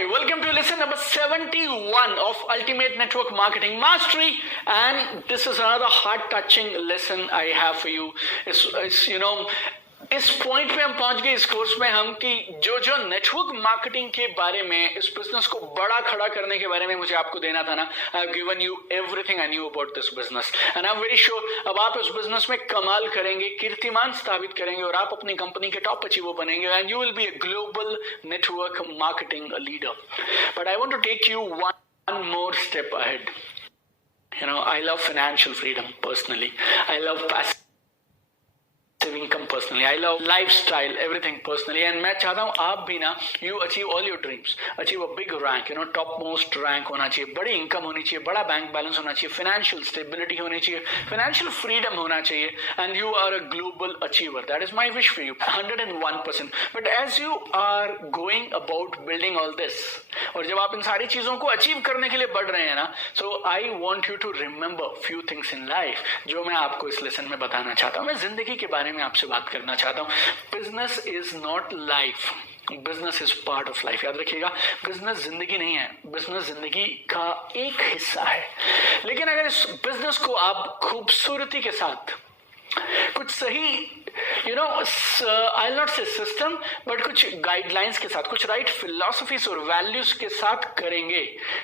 Hi, welcome to lesson number 71 of Ultimate Network Marketing Mastery, and this is another heart-touching lesson I have for you. इस point पे हम पहुंच गए इस course में हम कि जो नेटवर्क मार्केटिंग के बारे में, इस बिजनेस को बड़ा खड़ा करने के बारे में मुझे आपको देना था ना, I have given you everything I knew about this business and I am very sure अब आप इस बिजनेस में कमाल करेंगे, कीर्तिमान स्थापित करेंगे और आप अपनी कंपनी के टॉप अचीवर बनेंगे and you will be a global network marketing leader. But I want to take you one more step ahead. I love financial freedom personally. I love passive income personally. I love lifestyle, everything personally. And मैं चाहता हूँ आप भी ना, you achieve all your dreams, achieve a big rank, top most rank होना चाहिए, बड़ी income होनी चाहिए, बड़ा बैंक बैलेंस होना चाहिए, financial stability होनी चाहिए, financial freedom होना चाहिए, and you are a global achiever. That is my wish for you, 101%. But as you are going about building all this, और जब आप इन सारी चीजों को अचीव करने के लिए बढ़ रहे हैं ना, so I want you to remember few things in life जो मैं आपको इस लेसन में बताना चाहता हूँ. मैं जिंदगी के बारे में आपसे बात करना चाहता हूँ. Business is not life, business is part of life. याद रखिएगा, बिजनेस जिंदगी नहीं है, बिजनेस जिंदगी का एक हिस्सा है. लेकिन अगर इस बिजनेस को आप खूबसूरती के साथ, कुछ सही I'll not say system, but कुछ गाइडलाइंस के साथ, कुछ राइट फिलॉसफीज और वैल्यूज के साथ करेंगे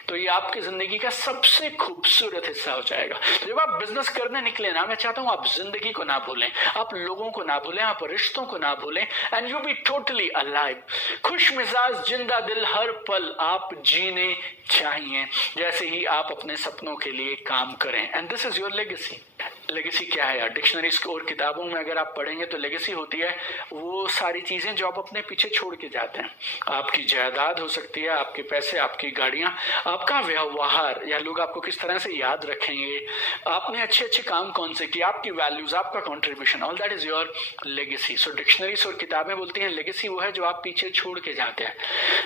तो ये आपकी जिंदगी का सबसे खूबसूरत हिस्सा हो जाएगा. तो जब आप बिजनेस करने निकले ना, मैं चाहता हूं आप जिंदगी को ना भूलें, आप लोगों को ना भूलें, आप रिश्तों को ना भूलें, and you be totally alive. खुश मिजाज, जिंदा दिल, हर पल आप जीने चाहिए जैसे ही आप अपने सपनों के लिए काम करें. And this is your legacy. Legacy क्या है यार? डिक्शनरी और किताबों में अगर आप पढ़ेंगे तो लेगेसी होती है वो सारी चीजें जो आप अपने पीछे छोड़ के जाते हैं. आपकी जायदाद हो सकती है, आपके पैसे, आपकी गाड़ियां, आपका व्यवहार, या लोग आपको किस तरह से याद रखेंगे, आपने अच्छे अच्छे काम कौन से किए, आपकी वैल्यूज, आपका contribution, all that is your legacy. So dictionaries और किताबें बोलती हैं लेगेसी वो है जो आप पीछे छोड़ के जाते हैं.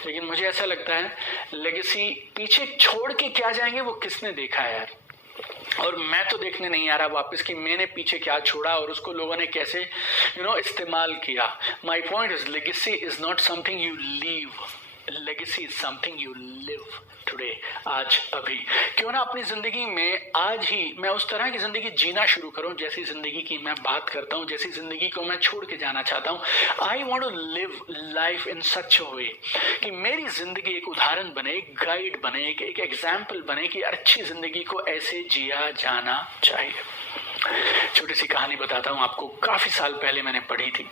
लेकिन मुझे ऐसा लगता है लेगेसी पीछे छोड़ के क्या जाएंगे वो किसने देखा है यार. और मैं तो देखने नहीं आ रहा वापस कि मैंने पीछे क्या छोड़ा और उसको लोगों ने कैसे इस्तेमाल किया. My point is legacy is not something you leave, legacy is something you live today. आज अभी क्यों ना अपनी जिंदगी में आज ही मैं उस तरह की जिंदगी जीना शुरू करूं जैसी जिंदगी की मैं बात करता हूं, जैसी जिंदगी को मैं छोड़ के जाना चाहता हूं. I want to live life in such a way कि मेरी जिंदगी एक उदाहरण बने, एक गाइड बने, एक एग्जाम्पल बने कि अच्छी जिंदगी को ऐसे जिया जाना चाहिए. छोटी सी कहानी बताता हूं आपको. काफी साल पहले मैंने पढ़ी थी.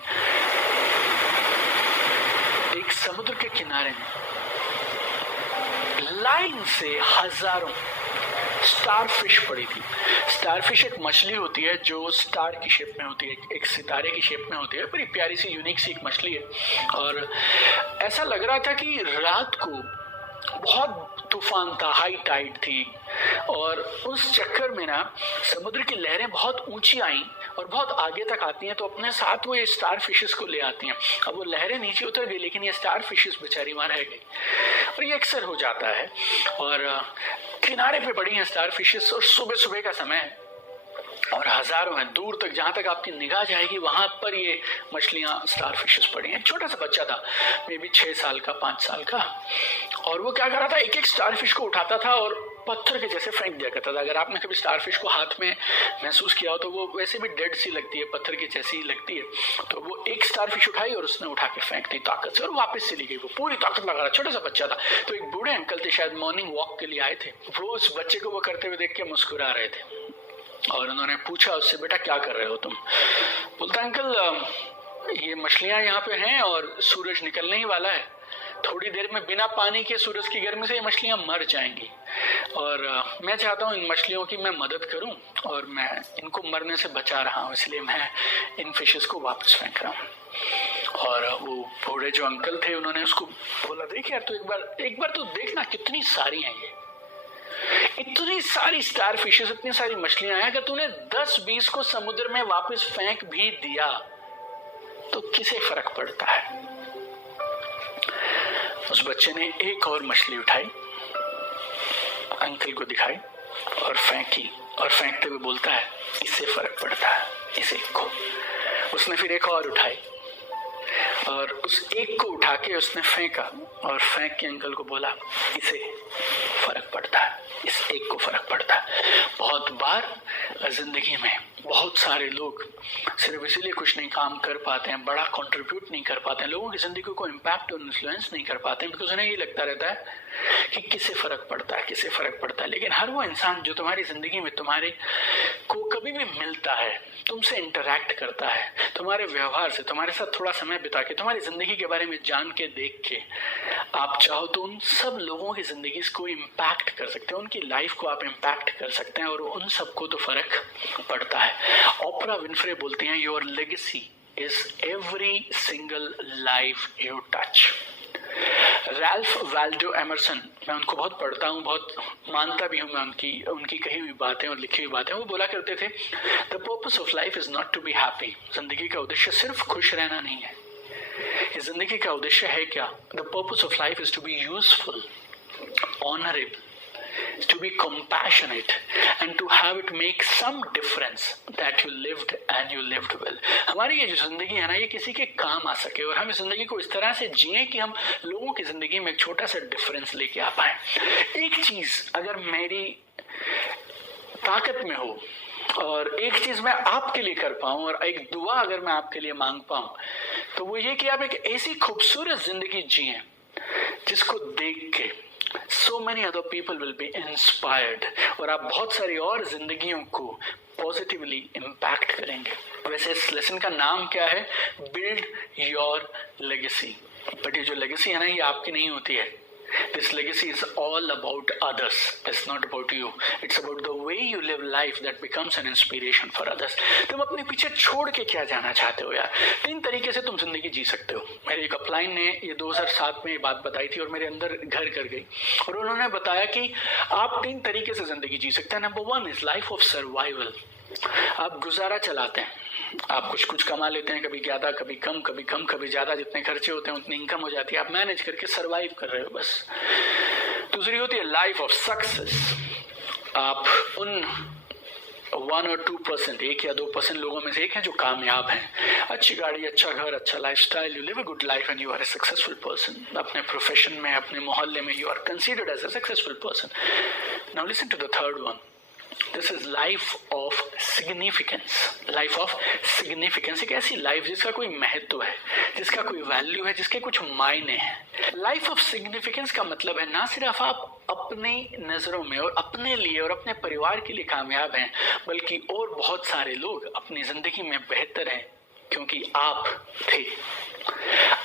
एक समुद्र के किनारे में लाइन से हजारों स्टारफिश पड़ी थी. स्टारफिश एक मछली होती है जो स्टार की शेप में होती है, एक सितारे की शेप में होती है. बड़ी प्यारी सी यूनिक सी एक मछली है. और ऐसा लग रहा था कि रात को बहुत तूफान था, हाई टाइड थी, और उस चक्कर में ना समुद्र की लहरें बहुत ऊंची आई और बहुत आगे तक आती हैं, तो अपने साथ वो ये स्टार फिशेस को ले आती हैं. अब वो लहरें नीचे उतर गई लेकिन ये स्टार फिशेस बेचारी वहां रह गई. और ये अक्सर हो जाता है. और किनारे पे पड़ी हैं स्टार फिशेस और सुबह सुबह का समय है और हजारों हैं, दूर तक जहां तक आपकी निगाह जाएगी वहां पर ये मछलियां स्टार फिशेस पड़ी हैं. छोटा सा बच्चा था, मे बी 6 साल का, 5 साल का, और वो क्या कर रहा था, एक एक स्टार फिश को उठाता था और पत्थर के जैसे फेंक दिया करता था. अगर आपने कभी स्टार फिश को हाथ में महसूस किया हो तो वो वैसे भी डेड सी लगती है, पत्थर की जैसी ही लगती है. तो वो एक स्टार फिश उठाई और उसने उठा के फेंक दी ताकत से और वापस चली गई. वो पूरी ताकत लगा रहा, छोटा सा बच्चा था. तो एक बूढ़े अंकल थे, शायद मॉर्निंग वॉक के लिए आए थे. वो उस बच्चे को वो करते हुए देख के मुस्कुरा रहे थे और उन्होंने पूछा उससे, बेटा क्या कर रहे हो तुम? बोलता, अंकल ये मछलियां यहाँ पे हैं और सूरज निकलने ही वाला है, थोड़ी देर में बिना पानी के सूरज की गर्मी से ये मछलियां मर जाएंगी और मैं चाहता हूँ इन मछलियों की मैं मदद करूं और मैं इनको मरने से बचा रहा हूँ, इसलिए मैं इन फिशेस को वापस फेंक रहा हूँ. और वो बूढ़े जो अंकल थे उन्होंने उसको बोला, देख यार तू एक बार तो देखना कितनी सारी हैं, ये इतनी सारी स्टार फिशेस, इतनी सारी मछलियां हैं, अगर तूने 10-20 को समुद्र में वापस फेंक भी दिया तो किसे फर्क पड़ता है. उस बच्चे ने एक और मछली उठाई, अंकल को दिखाई और फेंकी, और फेंकते हुए बोलता है, इससे फर्क पड़ता है, इसे को. उसने फिर एक और उठाई और उस एक को उठा के उसने फेंका और फेंक के अंकल को बोला, इसे फर्क पड़ता है, इस एक को फर्क पड़ता है। बहुत बार जिंदगी में बहुत सारे लोग सिर्फ इसीलिए कुछ नहीं काम कर पाते हैं, बड़ा कंट्रीब्यूट नहीं कर पाते हैं, लोगों की जिंदगी को इम्पैक्ट और इन्फ्लुएंस नहीं कर पाते हैं, बिकॉज उन्हें ये लगता रहता है कि किससे फर्क पड़ता है, किससे फर्क पड़ता है। लेकिन हर वो इंसान जो तुम्हारी जिंदगी में तुम्हारे को कभी भी मिलता है, तुमसे इंटरैक्ट करता है, तुम्हारे व्यवहार से, तुम्हारे साथ थोड़ा समय बिता के, तुम्हारी जिंदगी के बारे में जान के, देख के, आप चाहो तो उन सब लोगों की जिंदगी को इम्पैक्ट कर सकते हैं, उनकी लाइफ को आप इम्पैक्ट कर सकते हैं और उन सबको तो फर्क पड़ता है। ओपरा विनफ्रे बोलती हैं, your legacy is every single life you touch. Ralph Waldo Emerson, मैं उनको बहुत पढ़ता हूँ, बहुत मानता भी हूँ मैं उनकी कही हुई बातें और लिखी हुई बातें। वो बोला करते थे, the purpose of life is not to be happy. जिंदगी का उद्देश्य सिर्फ खुश रहना नहीं है। इस जिंदगी का उद्देश्य है क्या? The purpose of life is to be useful, honourable, to be compassionate and to have it make some difference that you lived and you lived well। हमारी ये जो जिंदगी है ना, ये किसी के काम आ सके और हम इस जिंदगी को इस तरह से जिए कि हम लोगों की जिंदगी में एक छोटा सा डिफरेंस लेके आ पाए। एक चीज अगर मेरी ताकत में हो और एक चीज मैं आपके लिए कर पाऊं और एक दुआ अगर मैं आपके लिए मांग पाऊं, तो वो ये कि आप एक ऐसी खूबसूरत जिंदगी जिए जिसको देख के so many other people will be inspired और आप बहुत सारी और जिंदगियों को पॉजिटिवली इम्पैक्ट करेंगे। वैसे इस लेसन का नाम क्या है? Build your legacy. बट ये जो लेगेसी है ना, ये आपकी नहीं होती है। This legacy is all about others. It's not about you. It's about the way you live life that becomes an inspiration for others. तुम अपने पीछे छोड़ के क्या जाना चाहते हो यार? 3 तरीके से तुम जिंदगी जी सकते हो। मेरे एक अपलाइन ने ये 2007 में ये बात बताई थी और मेरे अंदर घर कर गई। और उन्होंने बताया कि आप 3 तरीके से जिंदगी जी सकते हैं। Number 1 is life of survival. आप गुजारा चलाते हैं, आप कुछ कमा लेते हैं, कभी ज्यादा कभी कम, कभी ज्यादा, जितने खर्चे होते हैं उतनी इनकम हो जाती है, आप मैनेज करके सरवाइव कर रहे हो बस। दूसरी होती है लाइफ ऑफ सक्सेस। आप उन 1 और 2%, 1 या 2% लोगों में से एक हैं जो कामयाब हैं। अच्छी गाड़ी, अच्छा घर, अच्छा lifestyle, you live a good life and you are a successful person. अपने प्रोफेशन में, अपने मोहल्ले में you are considered as a successful person. Now listen to the third one. This is life of significance. Life of significance एक ऐसी life जिसका कोई महत्व है, जिसका कोई वैल्यू है, जिसके कुछ मायने हैं। लाइफ ऑफ सिग्निफिकेंस का मतलब है ना सिर्फ आप अपनी नजरों में और अपने लिए और अपने परिवार के लिए कामयाब हैं, बल्कि और बहुत सारे लोग अपनी जिंदगी में बेहतर हैं क्योंकि आप थे।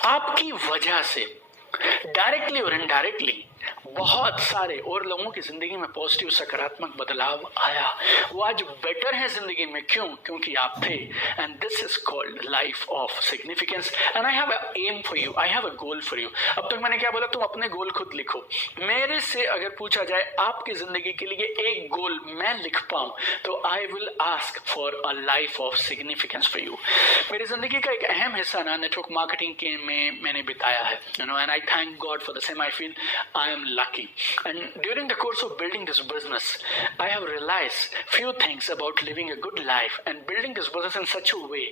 आपकी वजह से डायरेक्टली और इनडायरेक्टली बहुत सारे और लोगों की जिंदगी में पॉजिटिव सकारात्मक बदलाव आया। वो आज बेटर है जिंदगी में। क्यों? क्योंकि आप थे। And this is called life of significance. And I have a aim for you, I have a goal for you. अब तक मैंने क्या बोला? तुम अपने गोल खुद लिखो। मेरे से अगर पूछा जाए आपकी जिंदगी के लिए एक गोल मैं लिख पाऊं, तो I will ask for a life of significance for you. मेरी जिंदगी का एक अहम हिस्सा ना नेटवर्क मार्केटिंग के में मैंने बिताया है, you know, and I thank God for the same. I feel I am lucky, and during the course of building this business I have realized few things about living a good life and building this business in such a way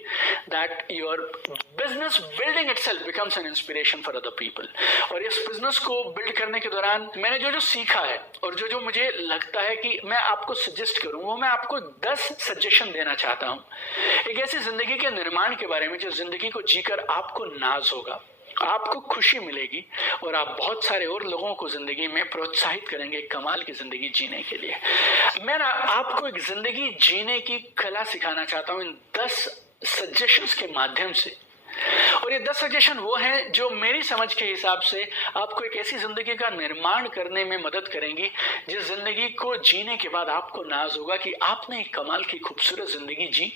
that your business building itself becomes an inspiration for other people। और इस business को build करने के दौरान मैंने जो सीखा है और जो मुझे लगता है कि मैं आपको सजेस्ट करूं, वो मैं आपको 10 सजेशन देना चाहता हूं। एक ऐसी जिंदगी के निर्माण के बारे में जो जिंदगी को जीकर आपको नाज होगा, आपको खुशी मिलेगी और आप बहुत सारे और लोगों को जिंदगी में प्रोत्साहित करेंगे कमाल की जिंदगी जीने के लिए। मैं ना आपको एक जिंदगी जीने की कला सिखाना चाहता हूं इन 10 सजेशंस के माध्यम से। और ये 10 सजेशन वो हैं जो मेरी समझ के हिसाब से आपको एक ऐसी जिंदगी का निर्माण करने में मदद करेंगी जिस जिंदगी को जीने के बाद आपको नाज होगा कि आपने एक कमाल की खूबसूरत जिंदगी जी,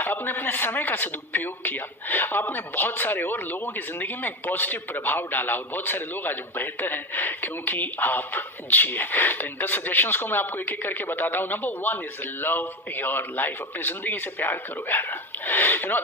आपने अपने समय का सदुपयोग किया, आपने बहुत सारे और लोगों की जिंदगी में एक पॉजिटिव प्रभाव डाला और बहुत सारे लोग आज बेहतर हैं क्योंकि आप जिए। तो इन 10 सजेशंस को मैं आपको एक एक करके बताता हूँ। Number 1 is love your life. अपनी जिंदगी से प्यार करो यार।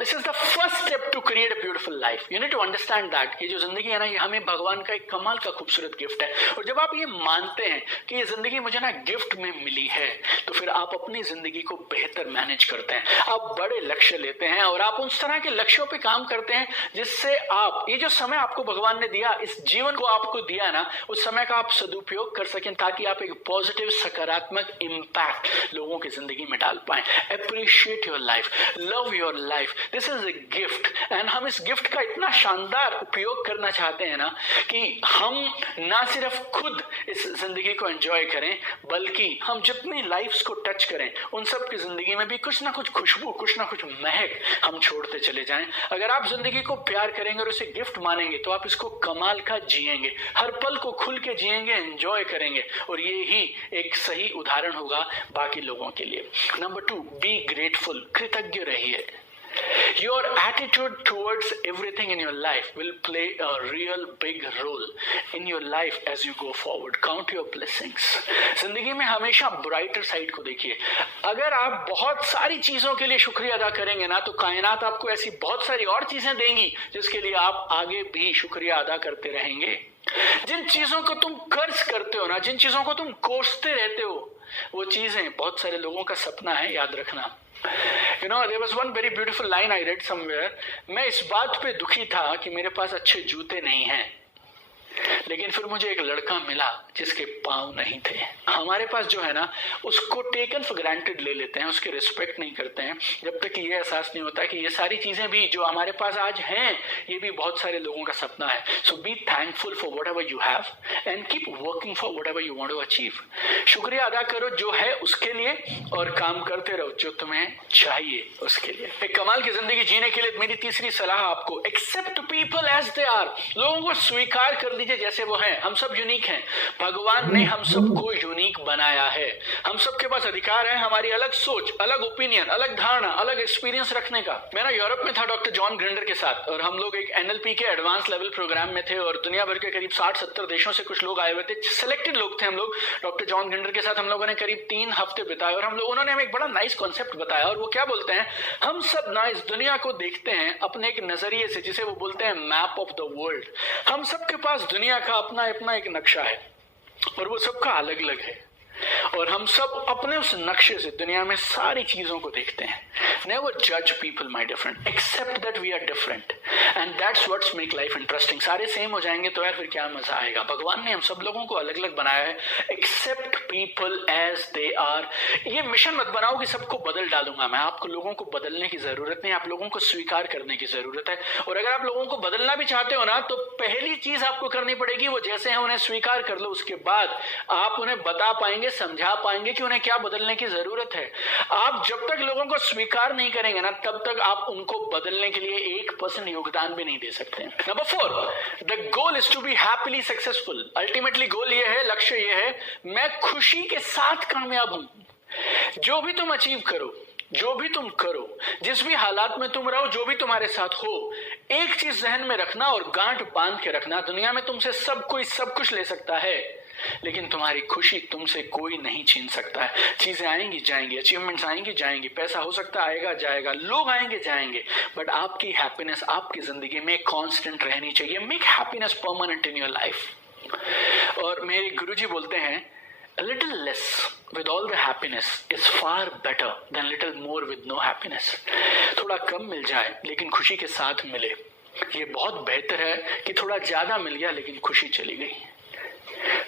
This is the first step to create a beautiful life. You need to understand that ये जो जिंदगी है ना, ये हमें भगवान का एक कमाल का खूबसूरत गिफ्ट है। और जब आप ये मानते हैं कि ये जिंदगी मुझे ना गिफ्ट में मिली है, तो फिर आप अपनी जिंदगी को बेहतर मैनेज करते हैं, आप बड़े लक्ष्य लेते हैं और आप उस तरह के लक्ष्यों पे काम करते हैं जिससे आप ये जो समय आपको भगवान ने दिया, इस जीवन को आपको दिया ना, उस समय का आप सदुपयोग कर सकें ताकि आप एक पॉजिटिव सकारात्मक इम्पैक्ट लोगों की जिंदगी में डाल पाएं। Appreciate your life, love your life, this is a gift. And हम इस गिफ्ट का इतना शानदार उपयोग करना चाहते हैं ना कि हम ना सिर्फ खुद इस जिंदगी को एंजॉय करें, बल्कि हम जितनी लाइफ्स को टच करें उन सब की जिंदगी में भी कुछ ना कुछ खुशबू, कुछ ना कुछ महक हम छोड़ते चले जाएं। अगर आप जिंदगी को प्यार करेंगे और उसे गिफ्ट मानेंगे तो आप इसको कमाल का जिएंगे, हर पल को खुल के जिएंगे, एंजॉय करेंगे, और ये ही एक सही उदाहरण होगा बाकी लोगों के लिए। नंबर 2, बी ग्रेटफुल, कृतज्ञ रहिए। Your attitude towards everything in your life will play a real big role in your life as you go forward. Count your blessings. जिंदगी में हमेशा ब्राइटर साइड को देखिए। अगर आप बहुत सारी चीजों के लिए शुक्रिया अदा करेंगे ना, तो कायनात आपको ऐसी बहुत सारी और चीजें देंगी जिसके लिए आप आगे भी शुक्रिया अदा करते रहेंगे। जिन चीजों को तुम कर्ज करते हो ना, जिन चीजों को तुम कोसते रहते हो, वो चीजें बहुत सारे लोगों का सपना है, याद रखना। there was one very beautiful line I read somewhere. मैं इस बात पे दुखी था कि मेरे पास अच्छे जूते नहीं हैं, लेकिन फिर मुझे एक लड़का मिला जिसके पांव नहीं थे। हमारे पास जो है ना, उसको टेकन फॉर ग्रांटेड ले लेते हैं, उसकी रिस्पेक्ट नहीं करते हैं, जब तक ये एहसास नहीं होता कि ये सारी चीजें भी जो हमारे पास आज हैं, ये भी बहुत सारे लोगों का सपना है। So be thankful for whatever you have and keep working for whatever you want to achieve. शुक्रिया अदा करो जो है उसके लिए, और काम करते रहो जो तुम्हें चाहिए उसके लिए। एक कमाल की जिंदगी जीने के लिए मेरी तीसरी सलाह आपको, accept people as they are. लोगों को स्वीकार कर लीजिए जैसे वो हैं। हम सब यूनिक हैं, भगवान ने हम सबको यूनिक बनाया है। हम सबके पास अधिकार है हमारी अलग सोच, अलग ओपिनियन, अलग धारणा, अलग एक्सपीरियंस रखने का। मैं ना यूरोप में था डॉक्टर जॉन ग्रिंडर के साथ, और हम लोग एक एनएलपी के एडवांस लेवल प्रोग्राम में थे, और दुनिया भर के करीब 60-70 देशों से कुछ लोग आए हुए थे, सिलेक्टेड लोग थे हम लोग। डॉक्टर जॉन ग्रिंडर के साथ हम लोगों ने करीब 3 हफ्ते बिताए, और उन्होंने हमें एक बड़ा नाइस कॉन्सेप्ट बताया। और वो क्या बोलते हैं, हम सब ना इस दुनिया को देखते हैं अपने एक नजरिए से, जिसे वो बोलते हैं मैप ऑफ द वर्ल्ड। हम सबके पास दुनिया का अपना अपना एक नक्शा है, और वो सबका अलग अलग है, और हम सब अपने उस नक्शे से दुनिया में सारी चीजों को देखते हैं। Never judge people, my dear friend. Accept that we are different, and that's what's make life interesting. सारे सेम हो जाएंगे तो यार फिर क्या मजा आएगा। भगवान ने हम सब लोगों को अलग अलग बनाया है। Accept people as they are. ये मिशन मत बनाओ कि सबको बदल डालूंगा मैं। आपको लोगों को बदलने की जरूरत नहीं, आप लोगों को स्वीकार करने की जरूरत है। और अगर आप लोगों को बदलना भी चाहते हो ना, तो पहली चीज आपको करनी पड़ेगी, वो जैसे हैं उन्हें स्वीकार कर लो। उसके बाद आप उन्हें बता पाएंगे, समझा पाएंगे कि उन्हें क्या बदलने की जरूरत है। आप जब तक लोगों को स्वीकार नहीं करेंगे ना, तब तक आप उनको बदलने के लिए 1% योगदान भी नहीं दे सकते। Number 4, the goal is to be happily successful. Ultimately goal ये है, लक्ष्य ये है, मैं खुशी के साथ कामयाब हूं। जो भी तुम अचीव करो, जो भी तुम करो, जिस भी हालात में तुम रहो, जो भी तुम्हारे साथ हो, एक चीज जहन में रखना और गांठ बांध के रखना, दुनिया में तुमसे सब कोई सब कुछ ले सकता है, लेकिन तुम्हारी खुशी तुमसे कोई नहीं छीन सकता है। चीजें आएंगी जाएंगी, अचीवमेंट्स आएंगी जाएंगी, पैसा हो सकता है आएगा जाएगा, लोग आएंगे जाएंगे, बट आपकी हैप्पीनेस आपकी जिंदगी में कांस्टेंट रहनी चाहिए। Make happiness permanent in your life. और मेरे गुरुजी बोलते हैं, a little less with all the happiness is far better than little more with no happiness. थोड़ा कम मिल जाए लेकिन खुशी के साथ मिले, ये बहुत बेहतर है कि थोड़ा ज्यादा मिल गया लेकिन खुशी चली गई।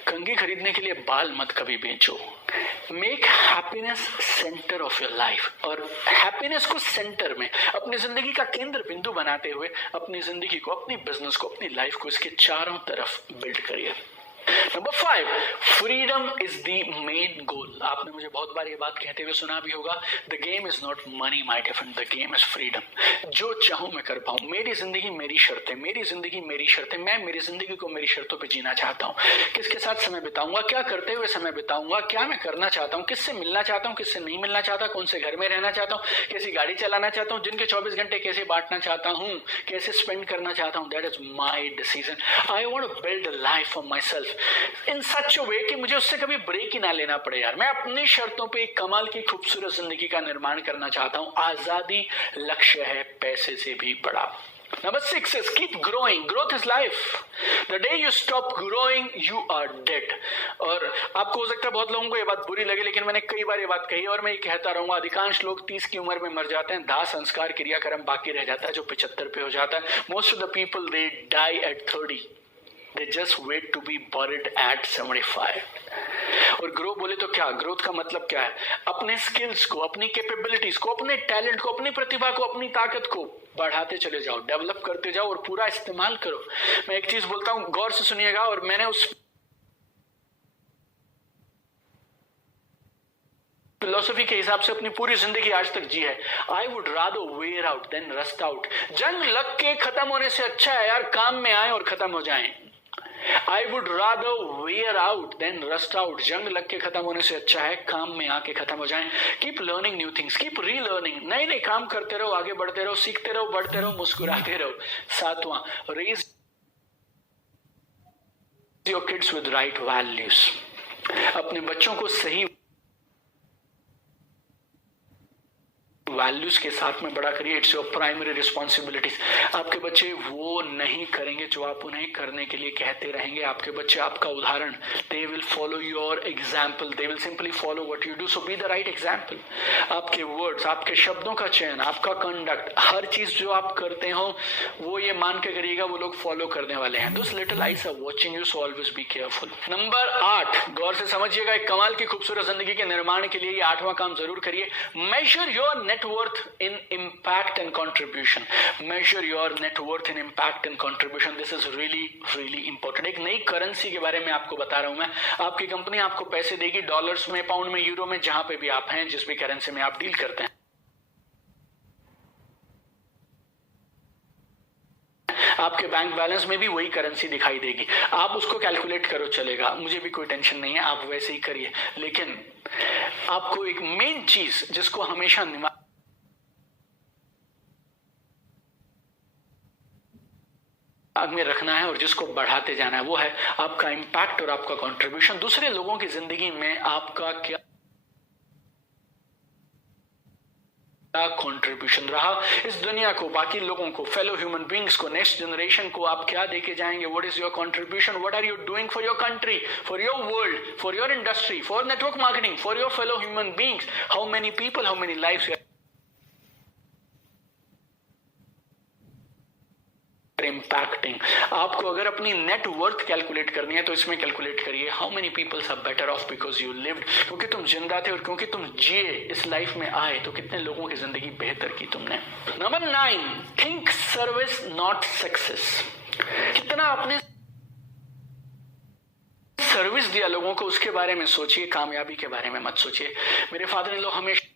कंघी खरीदने के लिए बाल मत कभी बेचो। Make happiness centre of your life, और हैप्पीनेस को सेंटर में, अपनी जिंदगी का केंद्र बिंदु बनाते हुए अपनी जिंदगी को, अपनी बिजनेस को, अपनी लाइफ को इसके चारों तरफ बिल्ड करिए। Number 5, freedom is the main goal. आपने मुझे बहुत बार ये बात कहते हुए सुना भी होगा, the game is not money my dear friend, the game is freedom. जो चाहूं मैं कर पाऊं, मेरी जिंदगी मेरी शर्तें, मेरी जिंदगी मेरी शर्तें, मैं मेरी जिंदगी को मेरी शर्तों पे जीना चाहता हूं। किसके साथ समय बिताऊंगा, क्या करते हुए समय बिताऊंगा, क्या मैं करना चाहता हूं, किससे मिलना चाहता हूं, किससे नहीं मिलना चाहता, कौन से घर में रहना चाहता हूं, कैसी गाड़ी चलाना चाहता हूं, दिन के 24 घंटे कैसे बांटना चाहता हूं, कैसे स्पेंड करना चाहता हूं, that is my decision. I want to build a life for myself life in such a way कि मुझे उससे कभी ब्रेक ही ना लेना पड़े यार। मैं अपनी शर्तों पे एक कमाल की खूबसूरत जिंदगी का निर्माण करना चाहता हूं। आजादी लक्ष्य है, पैसे से भी बड़ा। Number 6 is keep growing. Growth is life. The day you stop growing, you are dead. और आपको हो सकता है बहुत लोगों को ये बात बुरी लगे, लेकिन मैंने कई बार ये बात कही और मैं ये कहता रहूंगा। अधिकांश लोग 30 की उम्र में मर जाते हैं, दाह संस्कार क्रियाक्रम बाकी रह जाता है जो 75 पे हो जाता है। Most of the people they die at 30. They just wait to be buried at 75. और ग्रो बोले तो क्या, ग्रोथ का मतलब क्या है? अपने स्किल्स को, अपनी कैपेबिलिटीज को, अपने टैलेंट को, अपनी प्रतिभा को, अपनी ताकत को बढ़ाते चले जाओ, डेवलप करते जाओ और पूरा इस्तेमाल करो। मैं एक चीज बोलता हूं, गौर से सुनिएगा, और मैंने उस फिलोसफी के हिसाब से अपनी पूरी जिंदगी आज तक जी है। I would rather wear out than rust out. जंग लग के खत्म होने से अच्छा है यार काम में आए और खत्म हो जाएं। I would rather wear out than rust out. जंग लग के खत्म होने से अच्छा है काम में आके खत्म हो जाएं। Keep learning new things, keep relearning. नए नए काम करते रहो, आगे बढ़ते रहो, सीखते रहो, बढ़ते रहो, मुस्कुराते रहो। 7वां, raise your kids with right values. अपने बच्चों को सही वैल्यूज के साथ में बड़ा करिए। It's your primary responsibilities. आपके बच्चे वो नहीं करेंगे जो आप उन्हें करने के लिए कहते रहेंगे। आपके बच्चे आपका उदाहरण, they will follow your example, they will simply follow what you do. So be the right example. आपके वर्ड्स, आपके शब्दों का चयन, आपका कंडक्ट, हर चीज जो आप करते हो वो ये मान के करिएगा वो लोग फॉलो करने वाले हैं। Those little eyes are watching you, so always be careful. Number 8, गौर से समझिएगा, एक कमाल की खूबसूरत जिंदगी के निर्माण के लिए ये 8वां काम जरूर करिए। Major your net worth in impact and contribution. Measure your net worth in impact and contribution. This is really important. एक नई करेंसी के बारे में आपको बता रहा हूं मैं। आपकी कंपनी आपको पैसे देगी डॉलर्स में, पाउंड में, यूरो में, जहां पे भी आप हैं, जिस भी करेंसी में आप डील करते हैं। आपके बैंक बैलेंस में भी वही करेंसी दिखाई देगी। आप उसको कैलकुलेट करो, चलेगा, मुझे भी कोई टेंशन नहीं है, आप वैसे ही करिए। लेकिन आपको एक मेन चीज जिसको हमेशा दिमाग में रखना है और जिसको बढ़ाते जाना है, वो है आपका इम्पैक्ट और आपका कंट्रीब्यूशन। दूसरे लोगों की जिंदगी में आपका क्या कंट्रीब्यूशन रहा, इस दुनिया को, बाकी लोगों को, फेलो ह्यूमन बींग्स को, नेक्स्ट जनरेशन को आप क्या देके जाएंगे? What is your contribution? What are you doing for your country, for your world, for your industry, for network marketing, for your fellow human beings? How many people, how many lives impacting? आपको अगर अपनी net worth calculate करनी है तो इसमें calculate करिए how many peoples are better off because you lived. क्योंकि तुम जिंदा थे और क्योंकि तुम जिए, इस लाइफ में आए, तो कितने लोगों की जिंदगी बेहतर की तुमने। Number 9, think service not success. कितना आपने सर्विस दिया लोगों को उसके बारे में सोचिए, कामयाबी के बारे में मत सोचिए। मेरे फादर इन लॉ हमेशा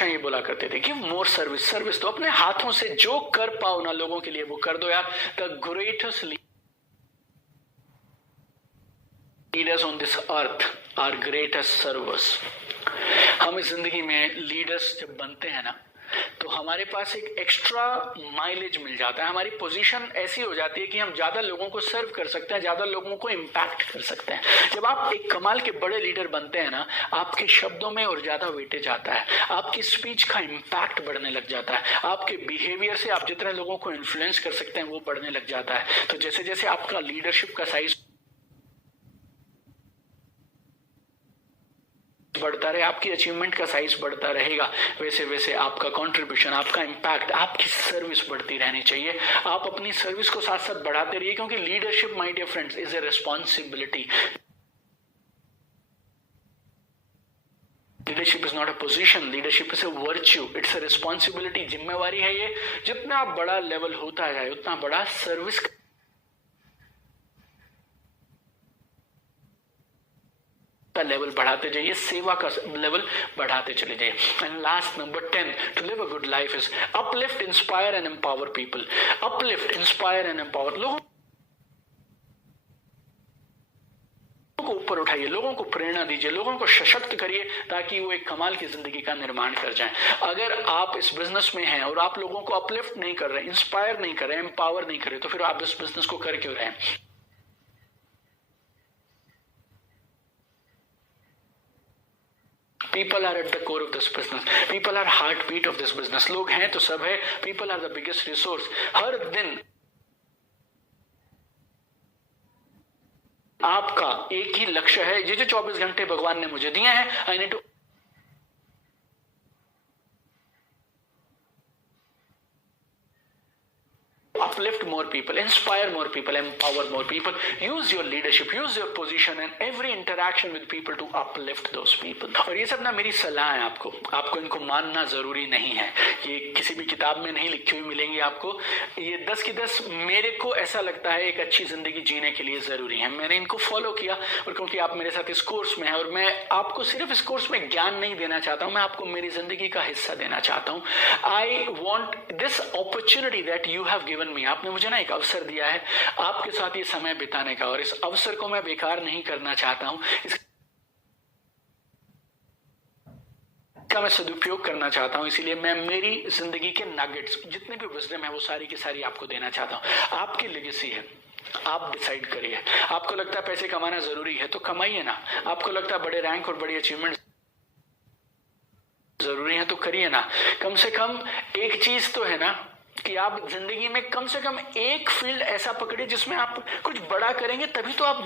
ये बोला करते थे कि मोर सर्विस। सर्विस तो अपने हाथों से जो कर पाओ ना लोगों के लिए वो कर दो यार। The greatest leaders on this earth are greatest servers. हम इस जिंदगी में लीडर्स जब बनते हैं ना तो हमारे पास एक एक्स्ट्रा माइलेज मिल जाता है। हमारी पोजीशन ऐसी हो जाती है कि हम ज्यादा लोगों को सर्व कर सकते हैं, ज्यादा लोगों को इम्पैक्ट कर सकते हैं। जब आप एक कमाल के बड़े लीडर बनते हैं ना, आपके शब्दों में और ज्यादा वेटेज आता है, आपकी स्पीच का इम्पैक्ट बढ़ने लग जाता है, आपके बिहेवियर से आप जितने लोगों को इन्फ्लुएंस कर सकते हैं वो बढ़ने लग जाता है। तो जैसे जैसे आपका लीडरशिप का साइज बढ़ता रहे, आपकी अचीवमेंट का साइज बढ़ता रहेगा, वैसे वैसे आपका कंट्रीब्यूशन, आपका इम्पैक्ट, आपकी सर्विस बढ़ती रहनी चाहिए। आप अपनी सर्विस को साथ साथ बढ़ाते रहिए, क्योंकि leadership, my dear friends, is a responsibility. Leadership is not a position, leadership is a virtue, it's a responsibility. जिम्मेवारी है ये। जितना बड़ा लेवल होता जाए उतना बड़ा सर्विस का लेवल बढ़ाते जाइए, सेवा का लेवल बढ़ाते चले जाइए। And last, number 10, to live a good life is uplift, inspire and empower people. Uplift, inspire and empower, लोगों को ऊपर उठाइए, लोगों को प्रेरणा दीजिए, लोगों को सशक्त करिए ताकि वो एक कमाल की जिंदगी का निर्माण कर जाएं। अगर आप इस बिजनेस में हैं और आप लोगों को अपलिफ्ट नहीं कर रहे, इंस्पायर नहीं कर रहे, एम्पावर नहीं कर रहे, तो फिर आप इस बिजनेस को कर क्यों रहे हैं? People are at the core of this business. People are heartbeat of this business. लोग हैं तो सब है. People are the biggest resource. हर दिन आपका एक ही लक्ष्य है. ये जो 24 घंटे भगवान ने मुझे दिए हैं, I need to uplift more people, inspire more people, empower more people. Use your leadership, use your position and every interaction with people to uplift those people. और ये सब ना मेरी सलाह है आपको. आपको इनको मानना जरूरी नहीं है. ये किसी भी किताब में नहीं लिखी हुई मिलेंगी आपको. ये 10 की 10 मेरे को ऐसा लगता है एक अच्छी जिंदगी जीने के लिए जरूरी है. मैंने इनको फॉलो किया और क्योंकि आप मेरे साथ इस कोर्स में हैं और मैं आपको सिर्फ इस कोर्स में ज्ञान नहीं देना चाहता हूं, मैं आपको मेरी जिंदगी का हिस्सा देना चाहता हूं. I want this opportunity that you have given me. आपने मुझे ना एक अवसर दिया है आपके साथ ये समय बिताने का, और इस अवसर को मैं बेकार नहीं करना चाहता हूं. इसका मैं सदुपयोग करना चाहता हूं. इसीलिए मैं मेरी जिंदगी के नगेट्स, जितने भी विजडम है, वो सारी की सारी आपको देना चाहता हूं. आपकी लेगेसी है, आप डिसाइड करिए. आपको लगता है पैसे कमाना जरूरी है तो कमाइए ना. आपको लगता है बड़े रैंक और बड़ी अचीवमेंट जरूरी है तो करिए ना. कम से कम एक चीज तो है ना कि आप जिंदगी में कम से कम एक फील्ड ऐसा पकड़िए जिसमें आप कुछ बड़ा करेंगे, तभी तो आप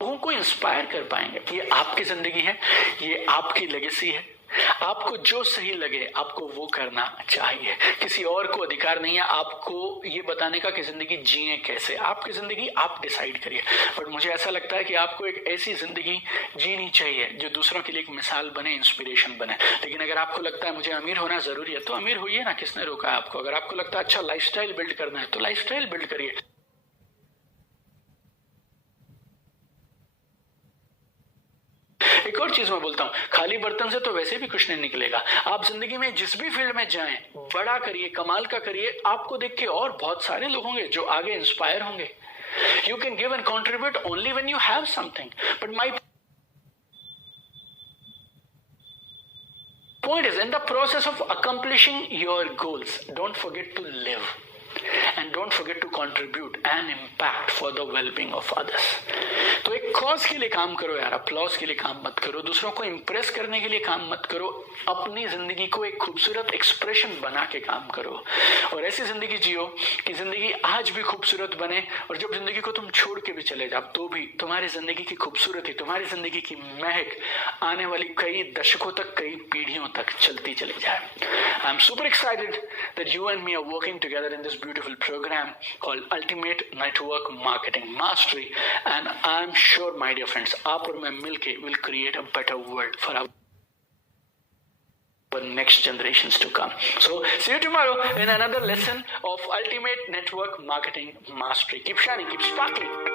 लोगों को इंस्पायर कर पाएंगे. ये आपकी जिंदगी है, ये आपकी लेगेसी है. आपको जो सही लगे आपको वो करना चाहिए. किसी और को अधिकार नहीं है आपको ये बताने का कि जिंदगी जिए कैसे. आपकी जिंदगी आप डिसाइड करिए. बट मुझे ऐसा लगता है कि आपको एक ऐसी जिंदगी जीनी चाहिए जो दूसरों के लिए एक मिसाल बने, इंस्पिरेशन बने. लेकिन अगर आपको लगता है मुझे अमीर होना जरूरी है तो अमीर होइए ना. किसने रोका है आपको? अगर आपको लगता है अच्छा लाइफस्टाइल बिल्ड करना है तो लाइफस्टाइल बिल्ड करिए. एक और चीज मैं बोलता हूं, खाली बर्तन से तो वैसे भी कुछ नहीं निकलेगा. आप जिंदगी में जिस भी फील्ड में जाएं, बड़ा करिए, कमाल का करिए. आपको देख के और बहुत सारे लोग होंगे जो आगे इंस्पायर होंगे. You can give and contribute only when you have something. But my point is, in the process of accomplishing your goals, don't forget to live and don't forget to contribute and impact for the well-being of others. तो एक cause के लिए काम करो यार, applause के लिए काम मत करो, दूसरों को इंप्रेस करने के लिए काम मत करो. अपनी जिंदगी को एक खूबसूरत एक्सप्रेशन बना के काम करो और ऐसी जिंदगी जियो कि जिंदगी आज भी खूबसूरत बने. और जब जिंदगी को तुम छोड़ के भी चले जाओ तो भी तुम्हारी जिंदगी की खूबसूरती, तुम्हारी जिंदगी की महक आने वाली कई दशकों तक, कई पीढ़ियों तक चलती चली जाए. I am super excited that you and me are working together in this beautiful program called Ultimate Network Marketing Mastery, and I'm sure, my dear friends, आप और मैं मिलके will create a better world for our next generations to come. So see you tomorrow in another lesson of Ultimate Network Marketing Mastery. Keep shining, keep sparkling.